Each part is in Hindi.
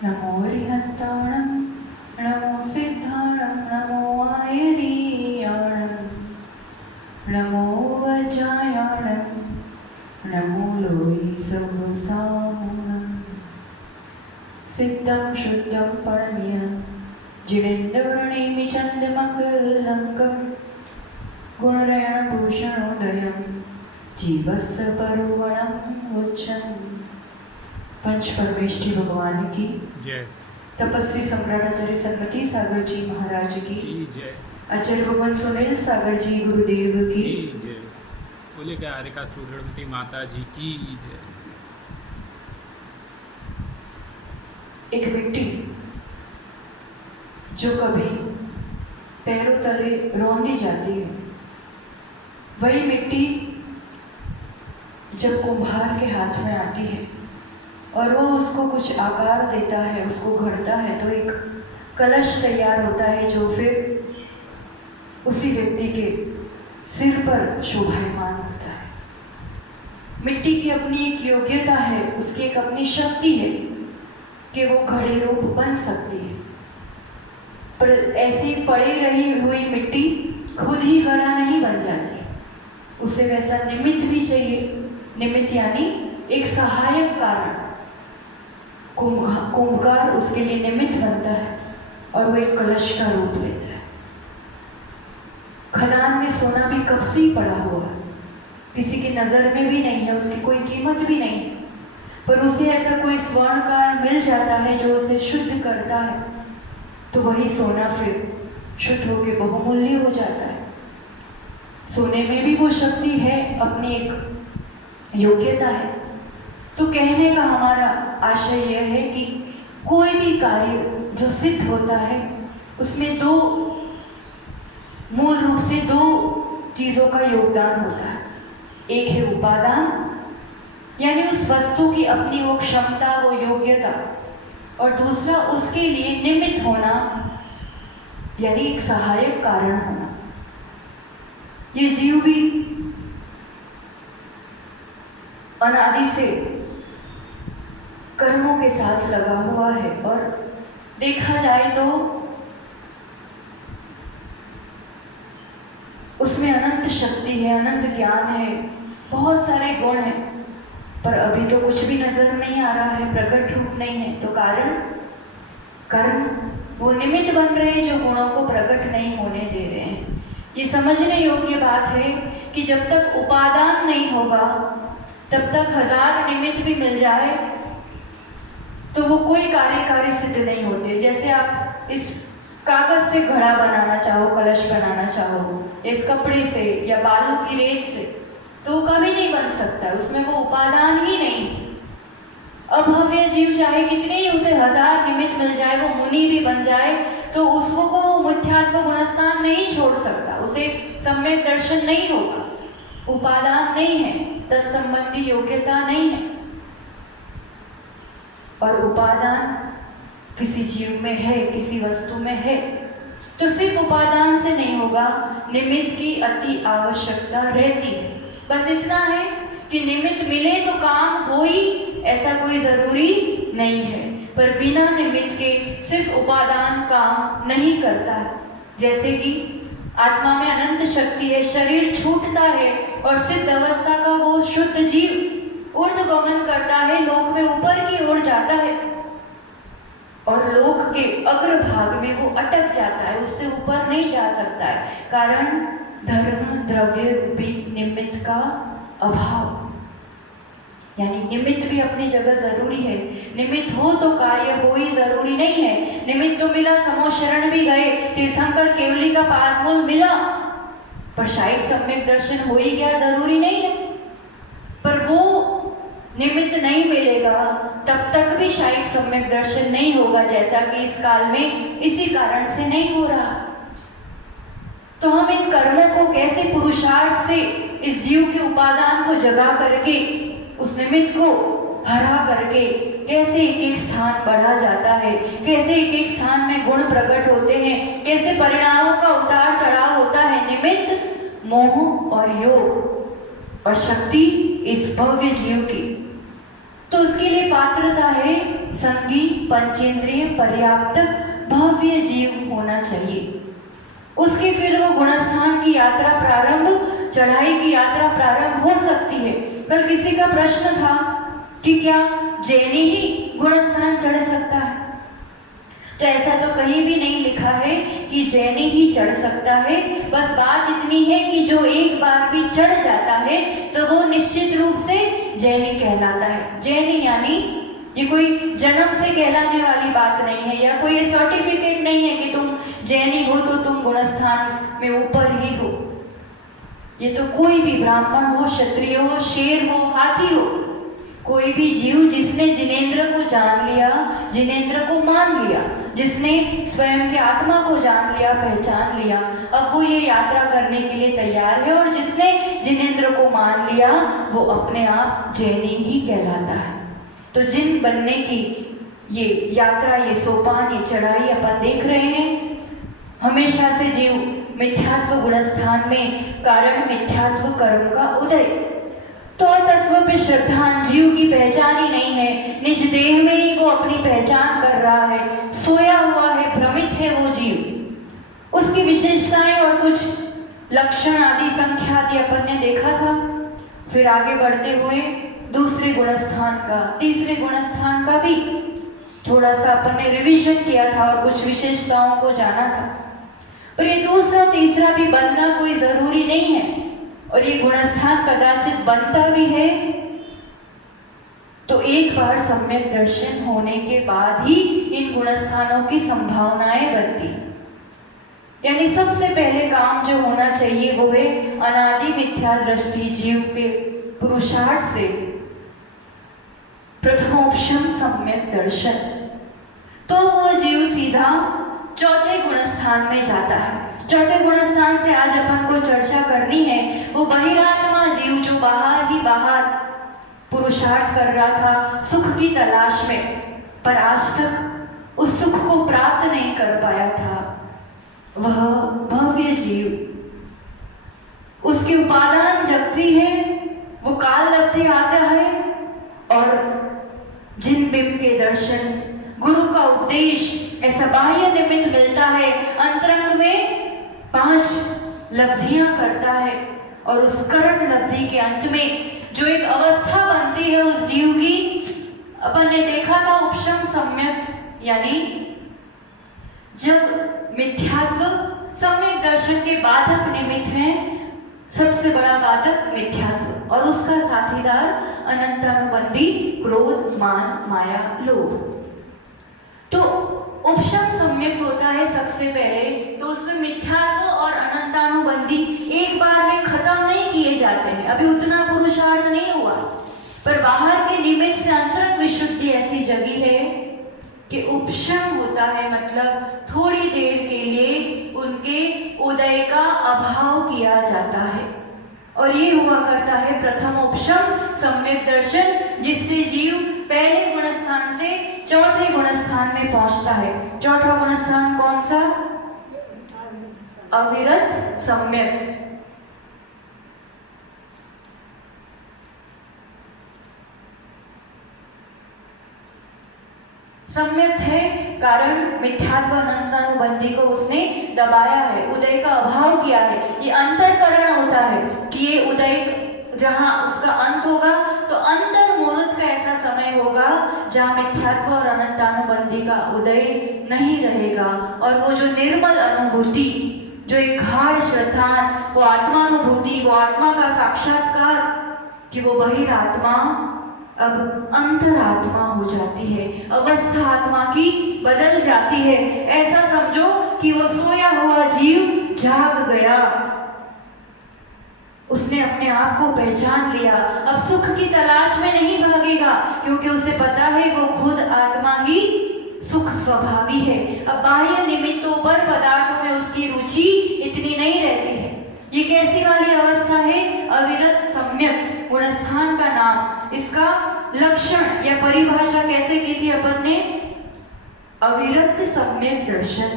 नमो रिहन्ताणं नमो सिद्धाणं नमो आयरीयाणं नमो वज्रायाणं नमो लोहि सहसामुणं सिद्धं शुद्धं परमियं जिनेन्द्रवर्णेमि चन्द्रमकलङ्कं गुणरेणभूषणोदयं जीवस्य परुवणं उच्चम्। पंच परमेष्ठी भगवान की जय। तपस्वी सम्राट आचार्य सन्मति सागर जी महाराज की जय। आचार्य भगवान सुनील सागर जी गुरुदेव की जय। बोले क्या हरिका सुदृढ़मती माता जी की जय। एक मिट्टी जो कभी पैरों तले रौंदी जाती है, वही मिट्टी जब कुम्हार के हाथ में आती है और वो उसको कुछ आकार देता है, उसको घड़ता है, तो एक कलश तैयार होता है जो फिर उसी व्यक्ति के सिर पर शोभायमान होता है। मिट्टी की अपनी एक योग्यता है, उसकी एक अपनी शक्ति है कि वो घड़े रूप बन सकती है। पर ऐसी पड़ी रही हुई मिट्टी खुद ही घड़ा नहीं बन जाती, उसे वैसा निमित्त भी चाहिए। निमित्त यानी एक सहायक कारण। कुंभकार उसके लिए निमित्त बनता है और वो एक कलश का रूप लेता है। खदान में सोना भी कब से ही पड़ा हुआ है, किसी की नज़र में भी नहीं है, उसकी कोई कीमत भी नहीं है, पर उसे ऐसा कोई स्वर्णकार मिल जाता है जो उसे शुद्ध करता है, तो वही सोना फिर शुद्ध होकर बहुमूल्य हो जाता है। सोने में भी वो शक्ति है, अपनी एक योग्यता है। तो कहने का हमारा आशय यह है कि कोई भी कार्य जो सिद्ध होता है उसमें मूल रूप से दो चीज़ों का योगदान होता है। एक है उपादान, यानी उस वस्तु की अपनी वो क्षमता, वो योग्यता, और दूसरा उसके लिए निमित्त होना, यानी एक सहायक कारण होना। ये जीव भी अनादि से कर्मों के साथ लगा हुआ है और देखा जाए तो उसमें अनंत शक्ति है, अनंत ज्ञान है, बहुत सारे गुण हैं, पर अभी तो कुछ भी नजर नहीं आ रहा है, प्रकट रूप नहीं है। तो कारण कर्म वो निमित्त बन रहे हैं जो गुणों को प्रकट नहीं होने दे रहे हैं। ये समझने योग्य बात है कि जब तक उपादान नहीं होगा तब तक हजार निमित्त भी मिल जाए तो वो कोई कार्य सिद्ध नहीं होते। जैसे आप इस कागज से घड़ा बनाना चाहो, कलश बनाना चाहो, इस कपड़े से या बालू की रेत से, तो वो कभी नहीं बन सकता, उसमें वो उपादान ही नहीं। अभव्य जीव चाहे कितने ही उसे हजार निमित्त मिल जाए, वो मुनि भी बन जाए, तो उसको मिथ्यात्व गुणस्थान नहीं छोड़ सकता, उसे सम्यक दर्शन नहीं होगा। उपादान नहीं है, तत्संबंधी योग्यता नहीं है। और उपादान किसी जीव में है, किसी वस्तु में है, तो सिर्फ उपादान से नहीं होगा, निमित्त की अति आवश्यकता रहती है। बस इतना है कि निमित्त मिले तो काम हो ही, ऐसा कोई जरूरी नहीं है। पर बिना निमित्त के सिर्फ उपादान काम नहीं करता है। जैसे कि आत्मा में अनंत शक्ति है, शरीर छूटता है और सिद्ध अवस्था का वो शुद्ध जीव ऊर्ध्वगमन करता है, लोक में ऊपर की ओर जाता है और लोक के अग्रभाग में वो अटक जाता है, उससे ऊपर नहीं जा सकता है। कारण धर्म द्रव्य रूपी निमित्त का अभाव। यानी निमित्त भी अपनी जगह जरूरी है। निमित्त हो तो कार्य हो ही जरूरी नहीं है। निमित्त तो मिला, समो शरण भी गए, तीर्थंकर केवली का पादमूल मिला, पर शायद सम्यक दर्शन हो ही गया जरूरी नहीं है। पर वो निमित्त नहीं मिलेगा तब तक भी शायद सम्यक दर्शन नहीं होगा, जैसा कि इस काल में इसी कारण से नहीं हो रहा। तो हम इन कर्मों को कैसे पुरुषार्थ से इस जीव के उपादान को जगा करके, उस निमित्त को हरा करके कैसे एक एक स्थान बढ़ा जाता है, कैसे एक एक स्थान में गुण प्रकट होते हैं, कैसे परिणामों का उतार चढ़ाव होता है। निमित्त, मोह और योग और शक्ति इस भव्य जीव की। तो उसके लिए पात्रता है संगी पंचेंद्रिय पर्याप्त भव्य जीव होना चाहिए। उसकी फिर वो गुणस्थान की यात्रा प्रारंभ, चढ़ाई की यात्रा प्रारंभ हो सकती है। कल किसी का प्रश्न था कि क्या जैनी ही गुणस्थान चढ़ सकता है? तो ऐसा तो कहीं भी नहीं लिखा है कि जैनी ही चढ़ सकता है। बस बात इतनी है कि जो एक बार भी चढ़ जाता है तो वो निश्चित रूप से जैनी कहलाता है। जैनी यानी ये कोई जन्म से कहलाने वाली बात नहीं है, या कोई ये सर्टिफिकेट नहीं है कि तुम जैनी हो तो तुम गुणस्थान में ऊपर ही हो। ये तो कोई भी ब्राह्मण हो, क्षत्रिय हो, शेर हो, हाथी हो, कोई भी जीव जिसने जिनेंद्र को जान लिया, जिनेंद्र को मान लिया, जिसने स्वयं के आत्मा को जान लिया, पहचान लिया, अब वो ये यात्रा करने के लिए तैयार है। और जिसने जिनेंद्र को मान लिया वो अपने आप जैनी ही कहलाता है। तो जिन बनने की ये यात्रा, ये सोपान, ये चढ़ाई अपन देख रहे हैं, हमेशा से जीव मिथ्यात्व गुणस्थान में कारण मिथ्यात्व कर्म का उदय, तो तत्व पे श्रद्धान जीव की पहचान ही नहीं है। निज देह में ही वो अपनी पहचान कर रहा है, सोया हुआ है, भ्रमित है वो जीव। उसकी विशेषताएं और कुछ लक्षण आदि, संख्या आदि अपन ने देखा था। फिर आगे बढ़ते हुए दूसरे गुणस्थान का, तीसरे गुणस्थान का भी थोड़ा सा अपन ने रिवीजन किया था और कुछ विशेषताओं को जाना था। पर ये दूसरा तीसरा भी बनना कोई जरूरी नहीं है, और ये गुणस्थान कदाचित बनता भी है तो एक बार सम्यक दर्शन होने के बाद ही इन गुणस्थानों की संभावनाएं बनती। यानी सबसे पहले काम जो होना चाहिए वो है अनादि मिथ्या दृष्टि जीव के पुरुषार्थ से प्रथमोपशम सम्यक दर्शन, तो वो जीव सीधा चौथे गुणस्थान में जाता है। चौथे गुणस्थान से आज अपन को चर्चा करनी है वो बहिरात्मा जीव, जो बाहर ही बाहर पुरुषार्थ कर रहा था सुख की तलाश में, पर आज तक उस सुख को प्राप्त नहीं कर पाया था। वह भव्य जीव, उसकी उपादान जगती है, वो काल लगते आता है, और जिन बिंब के दर्शन, गुरु का उपदेश, ऐसा बाह्य निमित्त मिलता है, अंतरंग में 5 लब्धियां करता है, और उस कर्ण लब्धि के अंत में जो एक अवस्था बनती है उस जीव की, अपन ने देखा था उपशम सम्यक, यानी जब मिथ्यात्व सम्यक दर्शन के बाधक निमित्त है, सबसे बड़ा बाधक मिथ्यात्व और उसका साथीदार अनंतानुबंधी क्रोध, मान, माया, लोभ। तो उपशम सम्यक होता है सबसे पहले, तो उसमें मिथ्यात्व और अनंतानुबंधी एक बार में खत्म नहीं किए जाते हैं। अभी उतना पुरुषार्थ नहीं हुआ, पर बाहर के निमित्त से अंतरंग विशुद्धि ऐसी जगी है कि उपशम होता है, मतलब थोड़ी देर के लिए उनके उदय का अभाव किया जाता है। और ये हुआ करता है प्रथम उपशम सम्यक दर्शन, जिससे जीव पहले गुणस्थान से चौथे गुणस्थान में पहुंचता है। चौथा गुणस्थान कौन सा? अविरत सम्यक। सम्यक है कारण मिथ्यात्व अनंतानुबंधी को उसने दबाया है, उदय का अभाव किया है। ये अंतरकरण होता है कि ये उदय जहाँ उसका अंत होगा तो अंतर मुहूर्त का ऐसा समय होगा जहाँ मिथ्यात्व और अनंतानुबंधी का उदय नहीं रहेगा, और वो जो निर्मल अनुभूति, जो एक गाढ़ श्रद्धान, वो आत्मानुभूति, वो आत्मा का साक्षात्कार कि वो बहिरात्मा अब अंतरात्मा हो जाती है, अवस्था आत्मा की बदल जाती है। ऐसा समझो कि वो सोया हुआ जीव जाग गया, उसने अपने आप को पहचान लिया, अब सुख की तलाश में नहीं भागेगा, क्योंकि उसे पता है वो खुद आत्मा ही सुख स्वभावी है। अब बाह्य निमित्तों पर, पदार्थों में उसकी रुचि इतनी नहीं रहती है। ये कैसी वाली अवस्था है? अविरत सम्यक गुणस्थान का नाम। इसका लक्षण या परिभाषा कैसे की थी अपन ने? अविरत सम्यक दर्शन,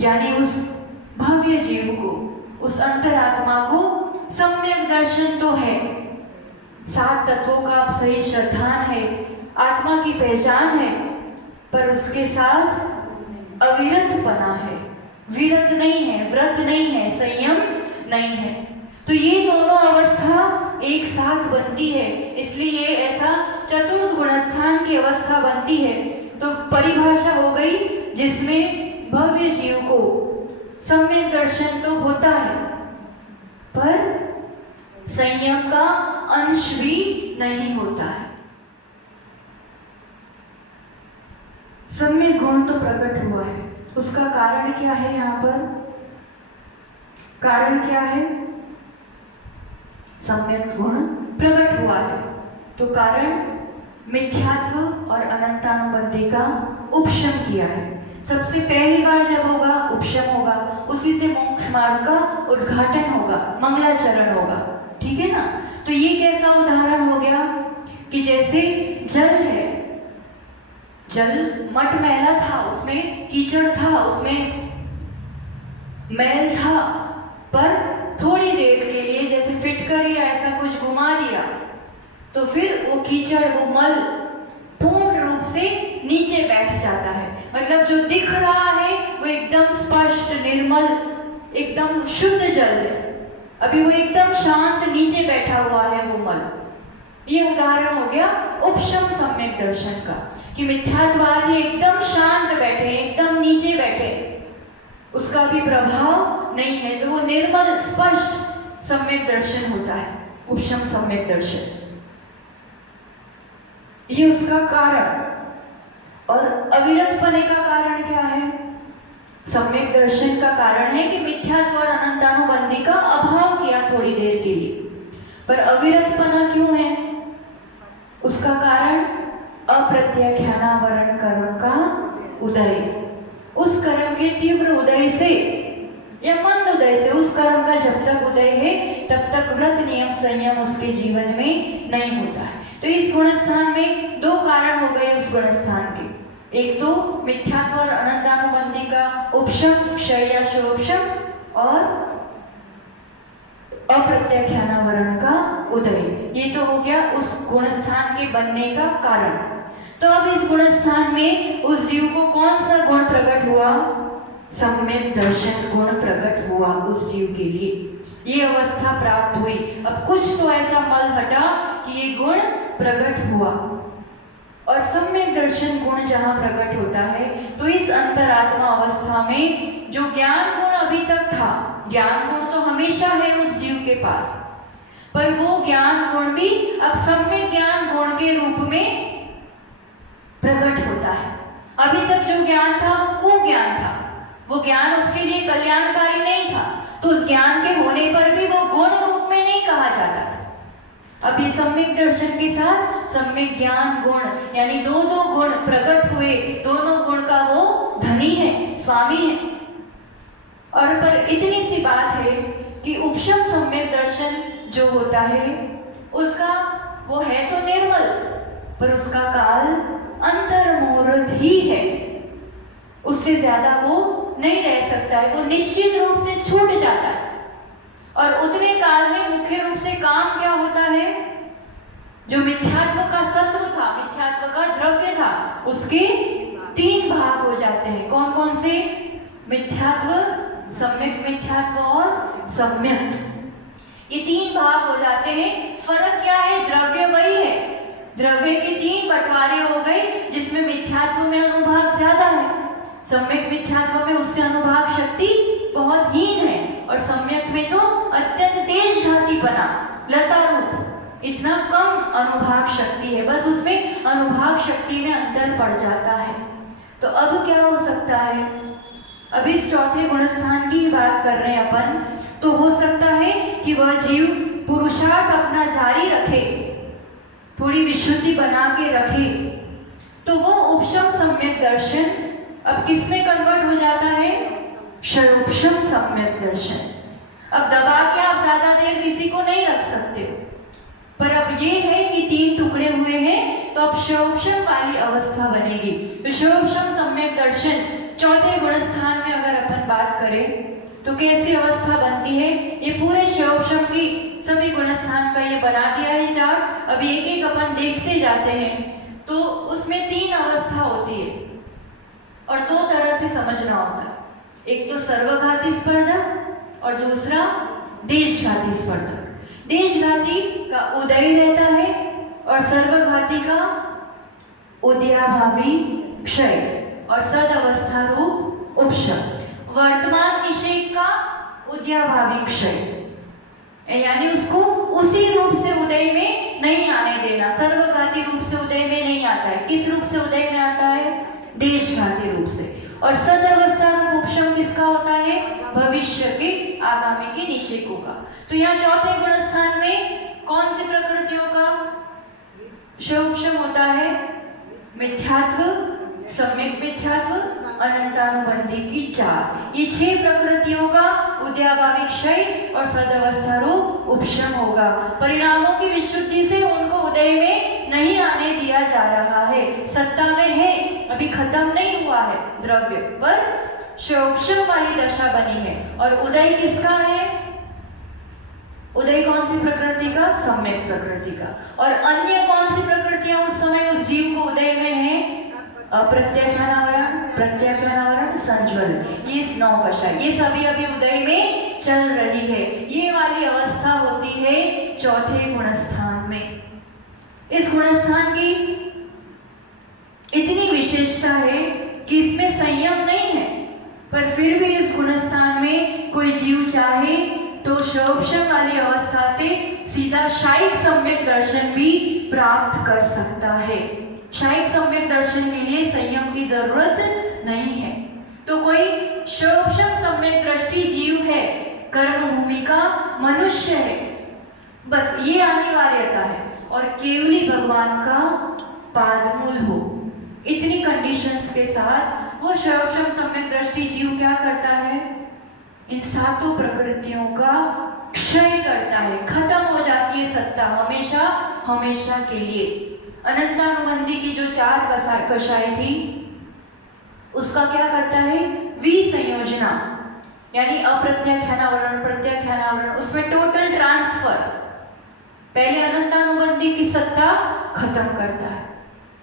यानी उस भव्य जीव को, उस अंतरात्मा को सम्यक दर्शन तो है, 7 तत्वों का सही श्रद्धान है, आत्मा की पहचान है, पर उसके साथ अविरतपना है, विरत नहीं है, व्रत नहीं है, संयम नहीं है। तो ये दोनों अवस्था एक साथ बनती है, इसलिए ऐसा चतुर्थ गुणस्थान की अवस्था बनती है। तो परिभाषा हो गई जिसमें भव्य जीव को सम्यक दर्शन तो होता है, पर संयम का अंश भी नहीं होता है। सम्यक गुण तो प्रकट हुआ है, उसका कारण क्या है? यहाँ पर कारण क्या है? सम्यक गुण प्रकट हुआ है, तो कारण मिथ्यात्व और अनंतानुबंधी का उपशम किया है। सबसे पहली बार जब होगा उपशम होगा, उसी से मोक्ष मार्ग का उद्घाटन होगा, मंगलाचरण होगा, ठीक है ना। तो ये कैसा उदाहरण हो गया कि जैसे जल है, जल मटमैला था, उसमें कीचड़ था, उसमें मैल था, पर थोड़ी देर के लिए जैसे फिटकरी या ऐसा कुछ घुमा दिया तो फिर वो कीचड़, वो मल पूर्ण रूप से नीचे बैठ जाता है। मतलब जो दिख रहा है वो एकदम स्पष्ट, निर्मल, एकदम शुद्ध जल है, अभी वो एकदम शांत नीचे बैठा हुआ है वो मल। ये उदाहरण हो गया उपशम सम्यक दर्शन का, कि मिथ्यात्ववादी एकदम शांत बैठे, एकदम नीचे बैठे, उसका भी प्रभाव नहीं है, तो वो निर्मल स्पष्ट सम्यक दर्शन होता है, उपशम सम्यक दर्शन। ये उसका कारण। और अविरतपने का कारण क्या है? सम्यक दर्शन का कारण है कि मिथ्यात्व और अनंतानुबंधी का अभाव किया थोड़ी देर के लिए, पर अविरतपना क्यों है? उसका कारण अप्रत्याख्यानावरण कर्म का उदय, उस कर्म के तीव्र उदय से या मंद उदय से, उस कर्म का जब तक उदय है तब तक व्रत नियम संयम उसके जीवन में नहीं होता है। तो इस गुणस्थान में दो कारण हो गए उस गुणस्थान के, एक तो मिथ्यात्व और अनंतानुबंधी का उपशम, क्षय या शोपशम, और अप्रत्याख्यानावरण का उदय। ये तो हो गया उस गुणस्थान के बनने का कारण। तो अब इस गुणस्थान में उस जीव को कौन सा गुण प्रकट हुआ? सम्यक दर्शन गुण प्रकट हुआ उस जीव के लिए, ये अवस्था प्राप्त हुई। अब कुछ तो ऐसा मल हटा कि ये गुण प्रकट हुआ, और सम्यक दर्शन गुण जहाँ प्रकट होता है तो इस अंतरात्मा अवस्था में जो ज्ञान गुण अभी तक था, ज्ञान गुण तो हमेशा है उस जीव के पास, पर वो ज्ञान गुण भी अब सम्यक ज्ञान गुण के रूप में प्रकट होता है। अभी तक जो ज्ञान था वो कुज्ञान था, वो ज्ञान उसके लिए कल्याणकारी नहीं था, तो उस ज्ञान के होने पर भी वो गुण रूप में नहीं कहा जाता था। अब ये सम्यक दर्शन के साथ सम्यक ज्ञान गुण, यानी दो दो गुण प्रकट हुए, दोनों गुण का वो धनी है, स्वामी है। और पर इतनी सी बात है कि उपशम सम्यक दर्शन जो होता है उसका वो है तो निर्मल, पर उसका काल अंतर्मुहूर्त ही है, उससे ज्यादा वो नहीं रह सकता है, वो निश्चित रूप से छूट जाता है। और उतने काल में मुख्य रूप से काम क्या होता है? जो मिथ्यात्व का सत्व था, मिथ्यात्व का द्रव्य था, उसके तीन भाग हो जाते हैं। कौन कौन से? मिथ्यात्व, सम्यक मिथ्यात्व और सम्यक, ये तीन भाग हो जाते हैं। फर्क क्या है? द्रव्य वही है, द्रव्य के तीन बंटवारे हो गए, जिसमें मिथ्यात्व में अनुभाग ज्यादा है, सम्यक मिथ्यात्व में उससे अनुभाग शक्ति बहुत हीन है, और सम्यक में तो अत्यंत तेज धाती बना लता रूप, इतना कम अनुभाग शक्ति है, बस उसमें अनुभाग शक्ति में अंतर पड़ जाता है। तो अब क्या हो सकता है? अब इस चौथे गुणस्थान की बात कर रहे हैं अपन, तो हो सकता है कि वह जीव पुरुषार्थ अपना जारी रखे, थोड़ी विशुद्धि बना के रखे, तो वो उपशम सम्यक दर्शन अब किस में कन्वर्ट हो जाता है? क्षयोपशम सम्यक दर्शन। अब दबा के आप ज्यादा देर किसी को नहीं रख सकते, पर अब ये है कि तीन टुकड़े हुए हैं, तो अब क्षयोपशम वाली अवस्था बनेगी। तो क्षयोपशम सम्यक दर्शन चौथे गुणस्थान में अगर अपन बात करें तो कैसी अवस्था बनती है? ये पूरे क्षयोपशम की सभी गुणस्थान का ये बना दिया है चार्ट, अब एक एक अपन देखते जाते हैं। तो उसमें 3 अवस्था होती है और 2 तरह से समझना होता है। एक तो सर्वघाती स्पर्धक और दूसरा देशघाती स्पर्धक। देशघाती का उदय रहता है और सर्वघाती का उदयाभावी क्षय और सदअवस्था रूप उपशम। वर्तमान निषेक का उदयाभावी क्षय, यानी उसको उसी रूप से उदय में नहीं आने देना। सर्वघाती रूप से उदय में नहीं आता है। किस रूप से उदय में आता है? देशघाती रूप से। और सदअवस्था रूप उपशम किसका होता है? भविष्य के, आगामी के निषेकों का। तो यहाँ चौथे गुण स्थान में कौन सी प्रकृतियों का क्षोभशम होता है? मिथ्यात्व, सम्यक मिथ्यात्व, अनंतानुबंधी की 4। ये 6 प्रकृतियों का उद्याभावी क्षय और सदअवस्था रूप उपशम होगा। परिणामों की विशुद्धि से उनको उदय में नहीं आने दिया जा रहा है। सत्ता में है, अभी खत्म नहीं हुआ है द्रव्य, पर क्षोभशम वाली दशा बनी है। और उदय किसका है? उदय कौन सी प्रकृति का? सम्यक प्रकृति का। और अन्य कौन सी प्रकृतियां उस समय उस जीव को उदय में है? अप्रत्याख्यानावरण, प्रत्याख्यानावरण, संज्वल, ये 9 कषाय, ये सभी अभी उदय में चल रही है। ये वाली अवस्था होती है चौथे गुणस्थान में। इस गुणस्थान की इतनी विशेषता है कि इसमें संयम नहीं है, पर फिर भी इस गुणस्थान में कोई जीव चाहे तो क्षोभशम वाली अवस्था से सीधा शायिक सम्यक दर्शन भी प्राप्त कर सकता है। शायिक सम्यक दर्शन के लिए संयम की जरूरत नहीं है। तो कोई क्षोभशम सम्यक दृष्टि जीव है, कर्म भूमि का मनुष्य है, बस ये अनिवार्यता है। और केवली भगवान का पादमूल हो, इतनी कंडीशंस के साथ वो क्षोभशम सम्यक दृष्टि जीव क्या करता है? इन 7 प्रकृतियों का क्षय करता है। खत्म हो जाती है सत्ता हमेशा हमेशा के लिए। अनंतानुबंधी की जो 4 कषाय थी, उसका क्या करता है? विसंयोजना, यानी अप्रत्याख्यानावरण, प्रत्याख्यानावरण, उसमें टोटल ट्रांसफर। पहले अनंतानुबंधी की सत्ता खत्म करता है,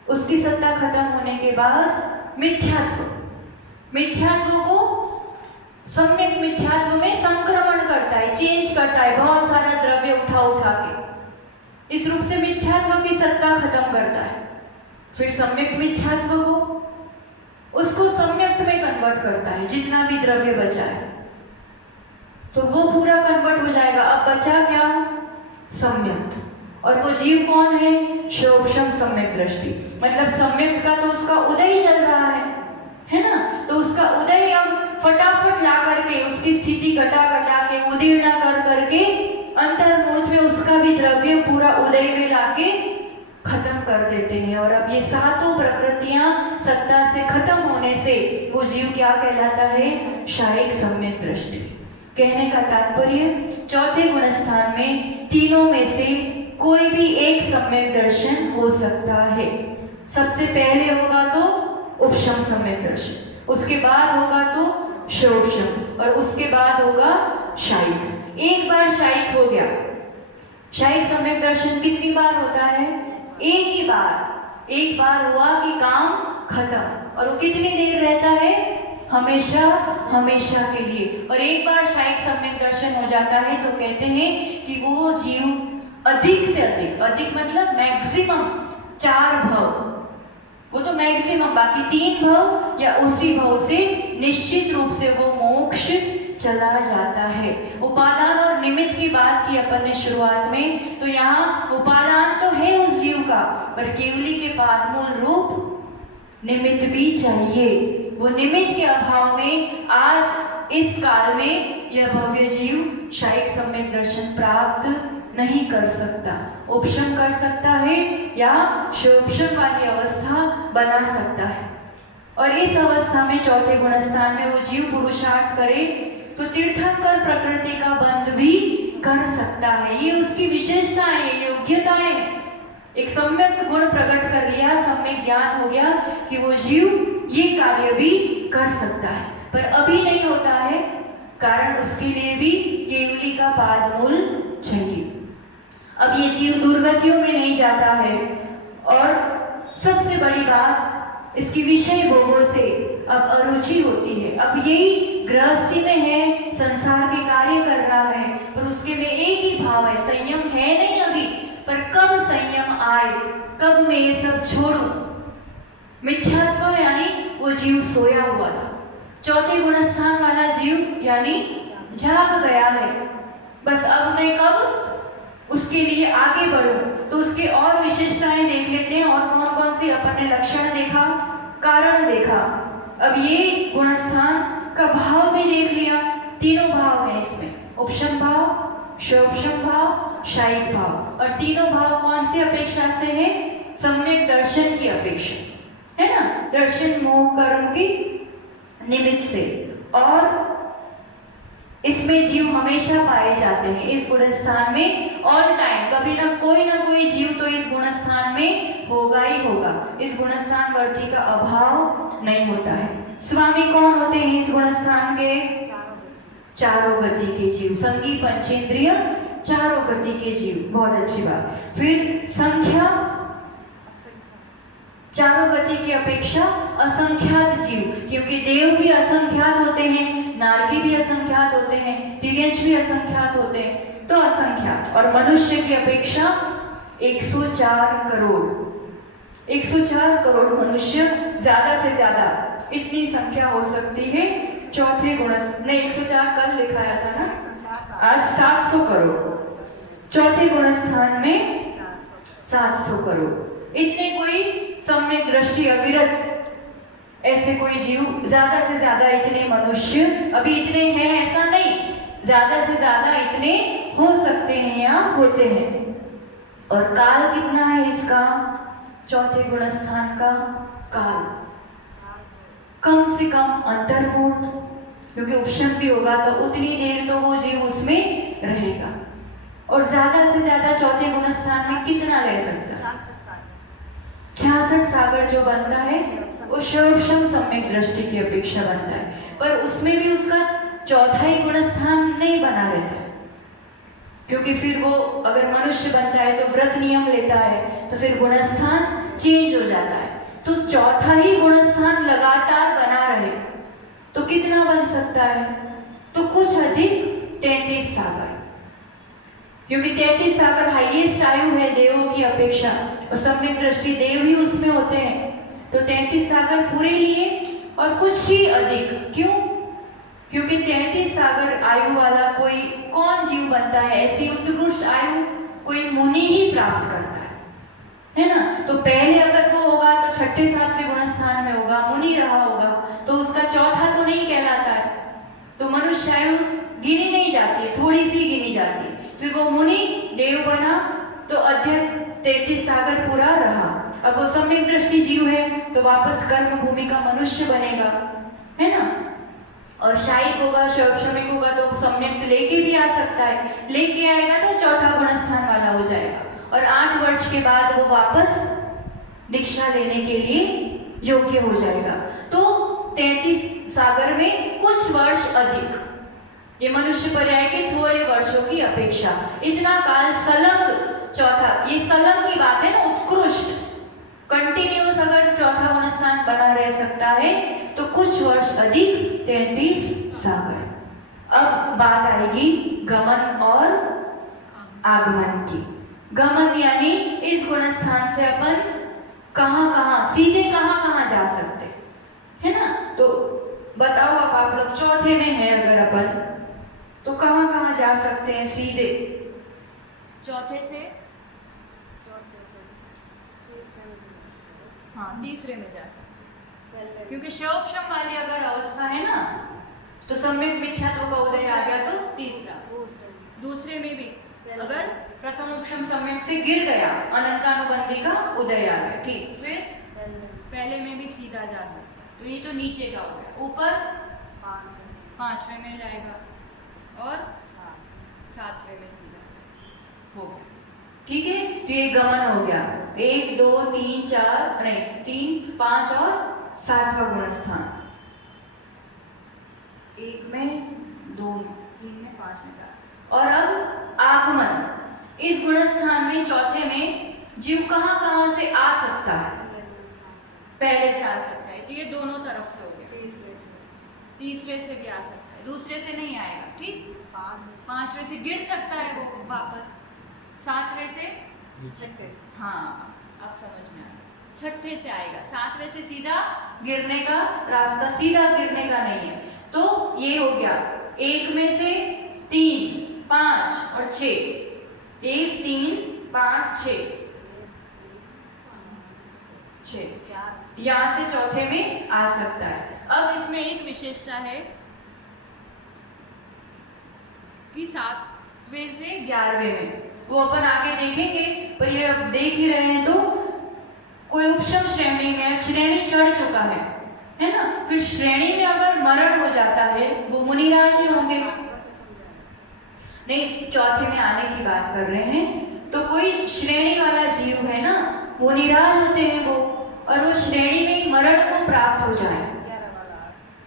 उसकी सत्ता खत्म होने के बाद मिथ्यात्व, मिथ्यात्व को सम्यक मिथ्यात्व में संक्रमण करता है, चेंज करता है, बहुत सारा द्रव्य उठा उठा के इस रूप से मिथ्यात्व की सत्ता खत्म करता है। फिर सम्यक मिथ्यात्व को, उसको सम्यक्त में कन्वर्ट करता है, जितना भी द्रव्य बचा है तो वो पूरा कन्वर्ट हो जाएगा। अब बचा क्या? सम्यक्त। और वो जीव कौन है? क्षोभशम सम्यक दृष्टि। मतलब सम्यक्त का तो उसका उदय चल रहा है ना? तो उसका उदय अब फटाफट ला करके उसकी स्थिति घटा घटा के, उदीर्ण कर करके अंतर्मूर्त में उसका भी द्रव्य पूरा उदय में लाके खत्म कर देते हैं। और अब ये 7 प्रकृतियां सत्ता से खत्म होने से वो जीव क्या कहलाता है? शायिक सम्यक दृष्टि। कहने का तात्पर्य, चौथे गुणस्थान में तीनों में से कोई भी एक सम्यक दर्शन हो सकता है। सबसे पहले होगा तो उपशम सम्यक दर्शन, उसके बाद होगा तो क्षोभशम, और उसके बाद होगा शायिक। एक बार शायिक हो गया, शायिक सम्यक दर्शन कितनी बार होता है? एक ही बार। एक बार हुआ कि काम खत्म, और वो कितनी देर रहता है? हमेशा हमेशा के लिए। और एक बार शायिक सम्यक दर्शन हो जाता है तो कहते हैं कि वो जीव अधिक से अधिक, अधिक मतलब मैक्सिमम 4 भव, वो तो मैक्सिमम, बाकी 3 भव या उसी भव से निश्चित रूप से वो मोक्ष चला जाता है। उपादान और निमित्त की बात की अपन ने शुरुआत में, तो यहाँ उपादान तो है उस जीव का, पर केवली के पादमूल रूप निमित्त भी चाहिए। वो निमित्त के अभाव में आज इस काल में यह भव्य जीव शायिक सम्यक दर्शन प्राप्त नहीं कर सकता। उपशम कर सकता है या क्षोभशम वाली अवस्था बना सकता है। और इस अवस्था में चौथे गुणस्थान में वो जीव पुरुषार्थ करे तो तीर्थंकर प्रकृति का बंध भी कर सकता है। ये उसकी विशेषताएं, ये योग्यताएं हैं। एक सम्यक गुण प्रकट कर लिया, सम्यक ज्ञान हो गया कि वो जीव ये कार्य भी कर सकता है, पर अभी नहीं होता है, कारण उसके लिए भी केवली का पादमूल चाहिए। अब ये जीव दुर्गतियों में नहीं जाता है और सबसे बड़ी बात, इसकी विषय भोगों से अब अरुचि होती है। अब यही गृहस्थी में है, संसार के कार्य कर रहा है, पर उसके में एक ही भाव है, संयम है नहीं अभी। पर कब संयम आए, कब मैं ये सब छोड़ूं? मिथ्यात्व यानी वो जीव सोया हुआ था। चौथे गुणस्थान वाला जीव यानी जाग गया है। बस अब मैं कब उसके लिए आगे बढ़ूं? तो उसके और विशेषताएं देख लेते हैं। और कौन कौन सी अपन ने लक्षण देखा, कारण देखा। अब ये गुणस्थान का भाव भी देख लिया। तीनों भाव हैं इसमें, उपशम भाव, शोभशम भाव, शायिक भाव। और तीनों भाव कौन सी अपेक्षा से है? सम्यक दर्शन की अपेक्षा, है ना। दर्शन मोह कर्म की निमित्त से। और इसमें जीव हमेशा पाए जाते हैं इस गुणस्थान में, ऑल टाइम। कभी ना कोई जीव तो इस गुणस्थान में होगा ही होगा। इस गुणस्थान वर्ती का अभाव नहीं होता है। स्वामी कौन होते हैं इस गुणस्थान के? चारों गति के जीव, संगी पंचेंद्रिय चारों गति के जीव। बहुत अच्छी बात। फिर संख्या, चारों गति की अपेक्षा असंख्यात जीव, क्योंकि देव भी असंख्यात होते हैं, नारकी भी असंख्यात होते हैं, तिर्यंच भी असंख्यात होते हैं, तो असंख्यात। और मनुष्य की अपेक्षा 104 करोड़, 104 करोड़ मनुष्य, ज्यादा से ज्यादा इतनी संख्या हो सकती है चौथे गुण। नहीं, 104 कल लिखाया था ना, आज 700 करोड़। चौथे गुणस्थान में 700 करोड़। इतने कोई सम्यक दृष्टि अविरत ऐसे कोई जीव, ज्यादा से ज्यादा इतने मनुष्य, अभी इतने हैं ऐसा नहीं, ज्यादा से ज्यादा इतने हो सकते हैं या होते हैं। और काल कितना है इसका? चौथे गुणस्थान का काल कम से कम अंतर्मुहूर्त, क्योंकि उपशम भी होगा तो उतनी देर तो वो जीव उसमें रहेगा। और ज्यादा से ज्यादा चौथे गुणस्थान में कितना ले सकता है? 66 सागर जो बनता है वो शोभशम सम्यक दृष्टि की अपेक्षा बनता है। पर उसमें भी उसका चौथा ही गुणस्थान नहीं बना रहता है, क्योंकि फिर वो अगर मनुष्य बनता है तो व्रत नियम लेता है, तो फिर गुणस्थान चेंज हो जाता है। तो चौथा ही गुणस्थान लगातार बना रहे तो कितना बन सकता है? तो कुछ अधिक 33 सागर, क्योंकि 33 सागर हाईएस्ट आयु है देवों की अपेक्षा, और सम्यक दृष्टि देव ही उसमें होते हैं। तो 33 सागर पूरे लिए और कुछ ही अधिक। क्यों? क्योंकि 33 सागर आयु वाला कोई कौन जीव बनता है? ऐसी उत्कृष्ट आयु कोई मुनि ही प्राप्त करता है ना। तो पहले अगर वो होगा तो छठे सातवें गुणस्थान में होगा, मुनि रहा होगा, तो उसका चौथा तो नहीं कहलाता है। तो मनुष्य आयु गिनी नहीं जाती है, थोड़ी सी गिनी जाती है। फिर वो मुनि देव बना तो अध्ययन 33 सागर पूरा रहा। अब वो सम्यक दृष्टि जीव है तो वापस कर्म भूमि का मनुष्य बनेगा, है ना। और शायिक होगा, शोभशमिक होगा तो सम्यक लेके भी आ सकता है, लेके आएगा तो चौथा गुणस्थान वाला हो जाएगा। और 8 वर्ष के बाद वो वापस दीक्षा लेने के लिए योग्य हो जाएगा। तो 33 सागर में कुछ वर्ष अधिक, ये मनुष्य पर्याय के थोड़े वर्षों की अपेक्षा। इतना काल सलंग चौथा, ये सलंग की बात है ना, उत्कृष्ट कंटिन्यूस अगर चौथा गुणस्थान बना रह सकता है तो कुछ वर्ष अधिक 33 सागर। अब बात आएगी गमन और आगमन की। गमन यानी इस गुणस्थान से अपन कहाँ कहाँ, सीधे कहाँ कहाँ जा सकते है ना। तो बताओ अब आप लोग चौथे में है अगर अपन, तो कहाँ कहाँ जा सकते हैं सीधे? चौथे से हाँ तीसरे में जा सकते हैं, क्योंकि शोभशम वाली अगर अवस्था है ना तो सम्यक मिथ्यात्व का उदय आ गया तो तीसरा, दूसरे में भी अगर प्रथम उपशम सम्यक से गिर गया, अनंतानुबंधी का उदय आ गया, ठीक। फिर पहले में भी सीधा जा सकता है, तो ये तो नीचे का हो गया। ऊपर 5वें में जाएगा और 7वें में सीधा हो गया, ठीक है। तो ये गमन हो गया। 1 2 3 4 नहीं 3 5 और 7वां गुणस्थान, 1 में 2 में 3 में 5 में 7। और अब आगमन, इस गुणस्थान में चौथे में जीव कहाँ कहाँ से आ सकता है? पहले से आ सकता है, तो ये दोनों तरफ से हो गया। तीसरे तीसरे से से भी आ सकता है, दूसरे से नहीं आएगा, ठीक। पांचवे से गिर सकता है वो वापस, सातवें से, छठे से हाँ अब समझ में आ गया, छठे से आएगा, सातवें से सीधा गिरने का रास्ता, सीधा गिरने का नहीं है। तो ये हो गया 1 में से 3, 5 और 6, 1 3 5 6, यहाँ से चौथे में आ सकता है। अब इसमें एक विशेषता है कि 7वें से 11वें में, वो अपन आगे देखेंगे, पर ये अब देख ही रहे हैं, तो कोई उपशम श्रेणी में श्रेणी चढ़ चुका है ना, फिर श्रेणी में अगर मरण हो जाता है, वो मुनिराज ही होंगे। नहीं, चौथे में आने की बात कर रहे हैं, तो कोई श्रेणी वाला जीव है ना, वो निराज होते हैं वो, और वो श्रेणी में मरण को प्राप्त हो जाए,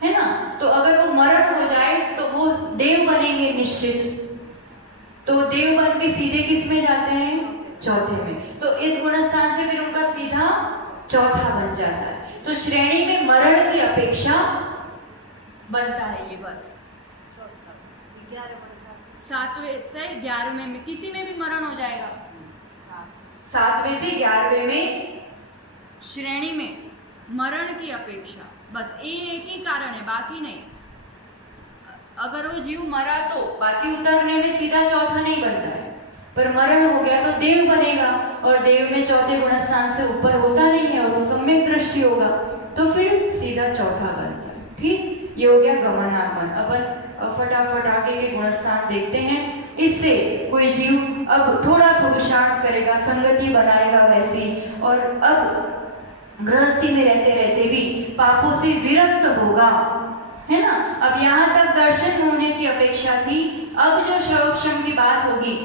है ना, तो अगर वो मरण हो जाए तो वो देव बनेंगे निश्चित, तो देव बन के सीधे किस में जाते हैं, चौथे में। तो इस गुणस्थान से फिर उनका सीधा चौथा बन जाता है। तो श्रेणी में मरण की अपेक्षा बनता है ये, बस 7वें से 11वें में किसी में भी मरण हो जाएगा, 7वें से 11वें में श्रेणी में मरण की अपेक्षा, बस एक ही कारण है, बाकी नहीं। अगर वो जीव मरा तो बाकी उतरने में सीधा चौथा नहीं बनता है, पर मरण हो गया तो देव बनेगा, और देव में चौथे गुणस्थान से ऊपर होता नहीं है, और वो सम्यक दृष्टि होगा, तो फिर सीधा चौथा बनता है, ठीक। ये हो गया गमनागमन। अपन फटाफट आगे के गुणस्थान देखते हैं। इससे कोई जीव अब थोड़ा पुरुषार्थ करेगा, संगति बनाएगा वैसी, और अब गृहस्थी में रहते रहते भी पापों से विरक्त होगा, है ना। अब यहाँ तक दर्शन होने की अपेक्षा थी, अब जो शौक्षम की बात होगी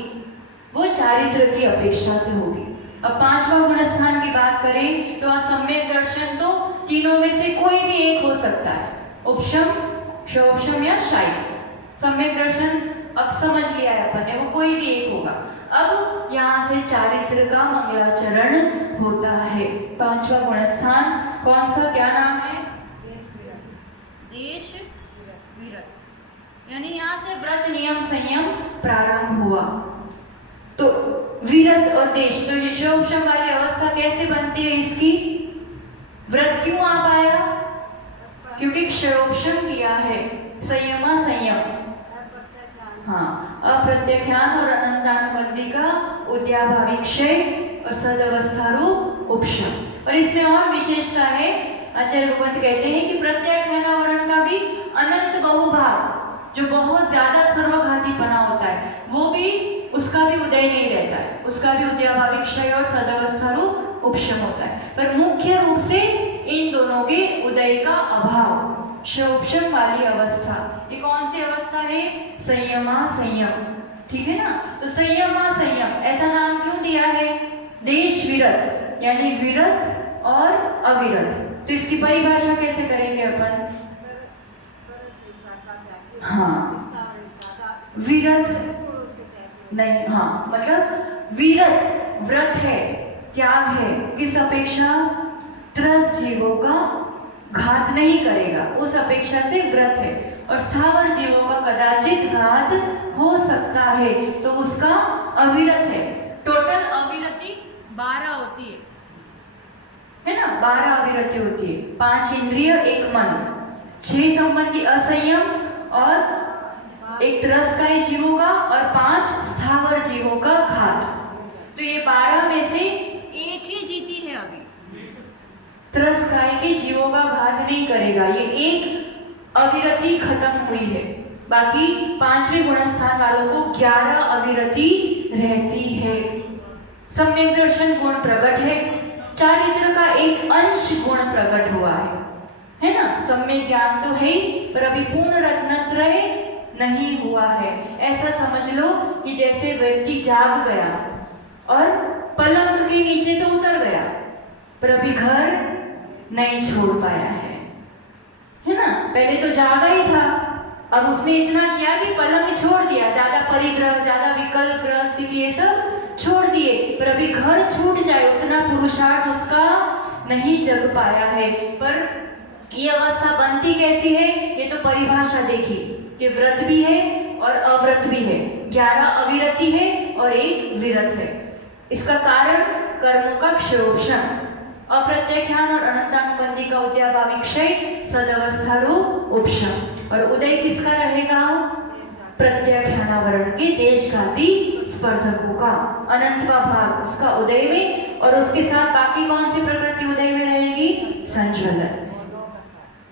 वो चारित्र की अपेक्षा से होगी। अब 5वां गुणस्थान की बात करें तो सम्यक दर्शन तो तीनों में से कोई भी एक हो सकता है, उपशम, शौक्षम या शायिक। सम्यक दर्शन अब समझ लिया है अपन ने, वो कोई भी एक होगा। अब यहाँ से चारित्र का मंगलाचरण होता है। 5वां गुणस्थान कौन सा, क्या नाम है, देश विरत, यानी यहाँ से व्रत नियम संयम प्रारंभ हुआ। तो विरत और देश, तो ये शौक्षम वाली अवस्था कैसे बनती है इसकी, व्रत क्यों आ पाया, क्योंकि शौक्षम किया है, संयमा संयम, हाँ, अप्रत्यख्यान और अनंतानुबंधी का उद्याभावी क्षय और सदवस्था रूप उपशम। और इसमें और विशेषता है, आचार्य भगवंत कहते हैं कि प्रत्याख्यानावरण का भी अनंत बहुभाव, जो बहुत ज्यादा सर्वघातीपना होता है, वो भी उसका भी उदय नहीं रहता है, उसका भी उद्याभावी क्षय और सदवस्था रूप उपशम होता है, पर मुख्य रूप से इन दोनों के उदय का अभाव, शौक्षम वाली अवस्था। ये कौन सी अवस्था है, संयमा संयम, ठीक है ना। तो संयमा संयम ऐसा नाम क्यों दिया है, देश विरत, यानी विरत और अविरत। तो इसकी परिभाषा कैसे करेंगे अपन, हाँ, विरत नहीं, हाँ, मतलब विरत व्रत है, त्याग है, किस अपेक्षा, त्रस्त जीवों का घात नहीं करेगा, उस अपेक्षा से व्रत है। और स्थावर जीवों का कदाचित घात हो सकता है, तो उसका अविरत है। टोटल अविरति 12 होती है ना, 12 अविरति होती है, 5 इंद्रिय, 1 मन, 6 संबंधी असंयम और 1 त्रस्काय जीवों का और 5 स्थावर जीवों का घात। तो ये 12 में से एक ही जीती है अभी, त्रस्काय के जीवों का घात नहीं करेगा, ये एक अविरति खत्म हुई है, बाकी 5वें गुणस्थान वालों को 11 अविरति रहती है। सम्यक दर्शन गुण प्रकट है, चारित्र का एक अंश गुण प्रकट हुआ है ना। सम्यक ज्ञान तो है ही, पर अभी पूर्ण रत्नत्रय नहीं हुआ है। ऐसा समझ लो कि जैसे व्यक्ति जाग गया और पलंग के नीचे तो उतर गया, पर अभी घर नहीं छोड़ पाया है ना। पहले तो जागा ही था, अब उसने इतना किया कि पलंग छोड़ दिया, ज्यादा परिग्रह, ज्यादा विकल्प ग्रह स्थिति ये सब छोड़ दिए, पर अभी घर छूट जाए उतना पुरुषार्थ उसका नहीं जग पाया है। पर ये अवस्था बनती कैसी है, ये तो परिभाषा देखी कि व्रत भी है और अव्रत भी है, 11 अविरति है और 1 विरत है। इसका कारण कर्मों का क्षयोपशम, अप्रत्याख्यान और अनंतानुबंधी का उद्याभावी क्षय, सदवस्था रूप उपशम। और उदय किसका रहेगा, प्रत्याख्यानावरण के देशघाती स्पर्धकों का, अनंतवा भाग उसका उदय में, और उसके साथ बाकी कौन सी प्रकृति उदय में रहेगी, संज्वलन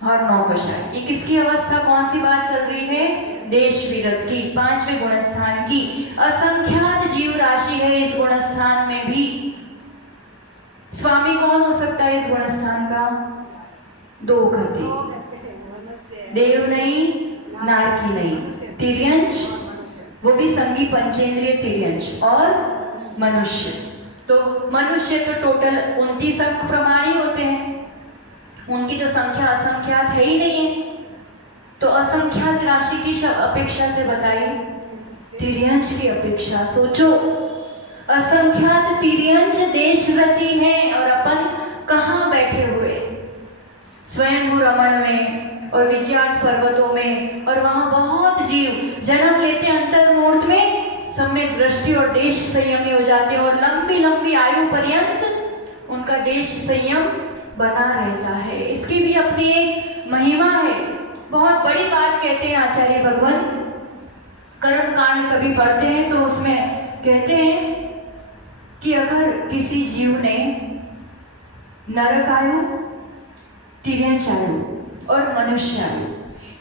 और नौकशाय। ये किसकी अवस्था, कौन सी बात चल रही है, देश विरत की, 5वें गुणस्थान की। असंख्यात जीव राशि है इस गुणस्थान में भी। स्वामी कौन हो सकता है इस गुणस्थान का, 2 गति, देव नहीं, नारकी नहीं, तिर्यंश, वो भी संगी पंचेंद्रिय तिर्यंश, और मनुष्य। तो मनुष्य तो टोटल 29 अंक प्रमाणी होते हैं, उनकी तो संख्या असंख्यात है ही नहीं है। तो असंख्यात राशि की अपेक्षा से बताइए, तिर्यंश की अपेक्षा सोचो, असंख्यात तिर्यंश देशव्रती हैं और अपन कहाँ बैठे हुए, स्वयंभू रमण में और विजयार्थ पर्वतों में, और वहां बहुत जीव जन्म लेते अंतर्मूर्त में, सम्यक दृष्टि और देश संयमी हो जाते हैं, और लंबी लंबी आयु पर्यंत उनका देश संयम बना रहता है। इसकी भी अपनी एक महिमा है, बहुत बड़ी बात कहते हैं आचार्य भगवान। कर्म कांड कभी पढ़ते हैं तो उसमें कहते हैं कि अगर किसी जीव ने नरक आयु, तिर्यंश आयु और मनुष्य आयु,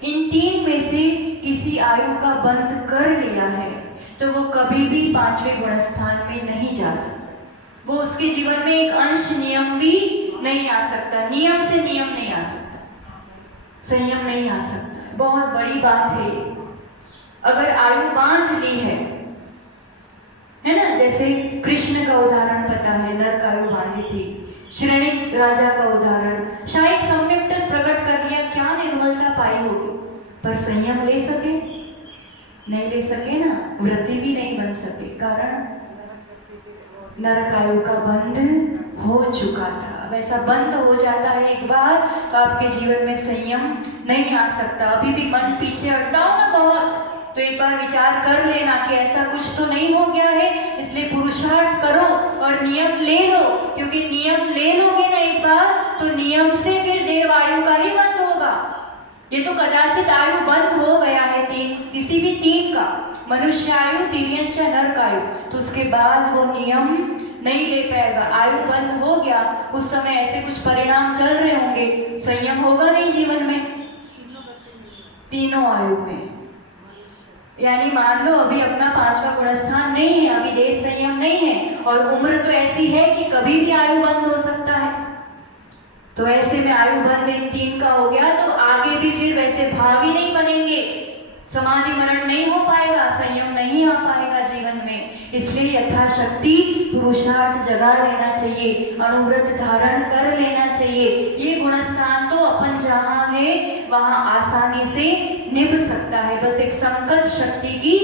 इन 3 में से किसी आयु का बंध कर लिया है तो वो कभी भी 5वें गुणस्थान में नहीं जा सकता। वो उसके जीवन में एक अंश नियम भी नहीं आ सकता, नियम से नियम नहीं आ सकता, संयम नहीं आ सकता। बहुत बड़ी बात है ये। अगर आयु बांध ली है ना, जैसे कृष्ण का उदाहरण पता है, नरक आयु बांधी थी, श्रेणिक राजा का उदाहरण, शायद सम्यक तक प्रकट कर लिया, क्या निर्मलता पाई होगी, पर संयम ले सके नहीं ले सके ना, व्रती भी नहीं बन सके, कारण नरक आयु का बंध हो चुका था। वैसा बंद हो जाता है एक बार तो आपके जीवन में संयम नहीं आ सकता। अभी भी मन पीछे हटता हो ना बहुत, तो एक बार विचार कर लेना कि ऐसा कुछ तो नहीं हो गया है, इसलिए पुरुषार्थ करो और नियम ले लो, क्योंकि नियम ले लोगे ना एक बार तो नियम से फिर देव आयु का ही बंद होगा। ये तो कदाचित आयु बंद हो गया है 3, किसी भी 3 का, मनुष्य आयु, तिर्यंश, नरक आयु, तो उसके बाद वो नियम नहीं ले पाएगा। आयु बंद हो गया, उस समय ऐसे कुछ परिणाम चल रहे होंगे, संयम होगा नहीं जीवन में, तीनों आयु में। यानी मान लो अभी अपना 5वां गुणस्थान नहीं है, अभी देश संयम नहीं है, और उम्र तो ऐसी है कि कभी भी आयु बंद हो सकता है। तो ऐसे में आयु बंद इन 3 का हो गया तो आगे भी फिर वैसे भाव ही नहीं बनेंगे, समाधि मरण नहीं हो पाएगा, संयम नहीं आ पाएगा जीवन में। इसलिए यथाशक्ति पुरुषार्थ जगा लेना चाहिए, अनुव्रत धारण कर लेना चाहिए। ये गुणस्थान तो अपन जहाँ है वहाँ आसानी से निभ सकता है, बस एक संकल्प शक्ति की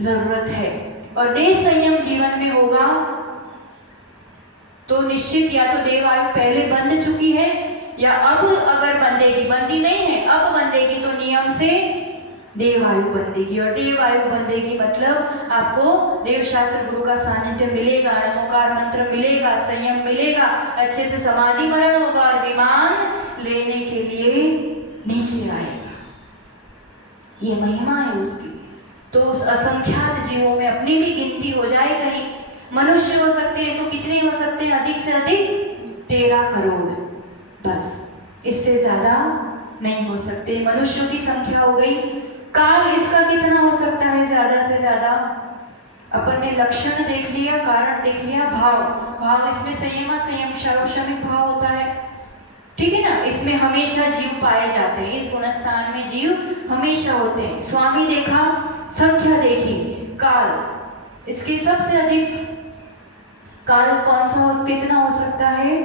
जरूरत है। और देश संयम जीवन में होगा तो निश्चित या तो देव आयु पहले बंध चुकी है, या अब अगर बंधेगी, बंधी नहीं है, अब बंधेगी तो नियम से देव आयु बंधेगी। और देव आयु बंधेगी मतलब आपको देव शास्त्र गुरु का सानिध्य मिलेगा, नमोकार मंत्र मिलेगा, संयम मिलेगा, अच्छे से समाधि मरण होगा और विमान लेने के लिए नीचे आएगा। ये महिमा है उसकी। तो उस असंख्यात जीवों में अपनी भी गिनती हो जाए, कहीं मनुष्य हो सकते हैं तो कितने हो सकते हैं, अधिक से अधिक 13 करोड़, बस इससे ज्यादा नहीं हो सकते। मनुष्यों की संख्या हो गई। काल इसका कितना हो सकता है ज्यादा से ज्यादा, अपन ने लक्षण देख लिया, कारण देख लिया, भाव, भाव इसमें संयम संयम सार्वक्षमिक भाव होता है, ठीक है ना। इसमें हमेशा जीव पाए जाते हैं, इस गुणस्थान में जीव हमेशा होते हैं। स्वामी देखा, संख्या देखी, काल इसके सबसे अधिक काल कौन सा हो, कितना हो सकता है,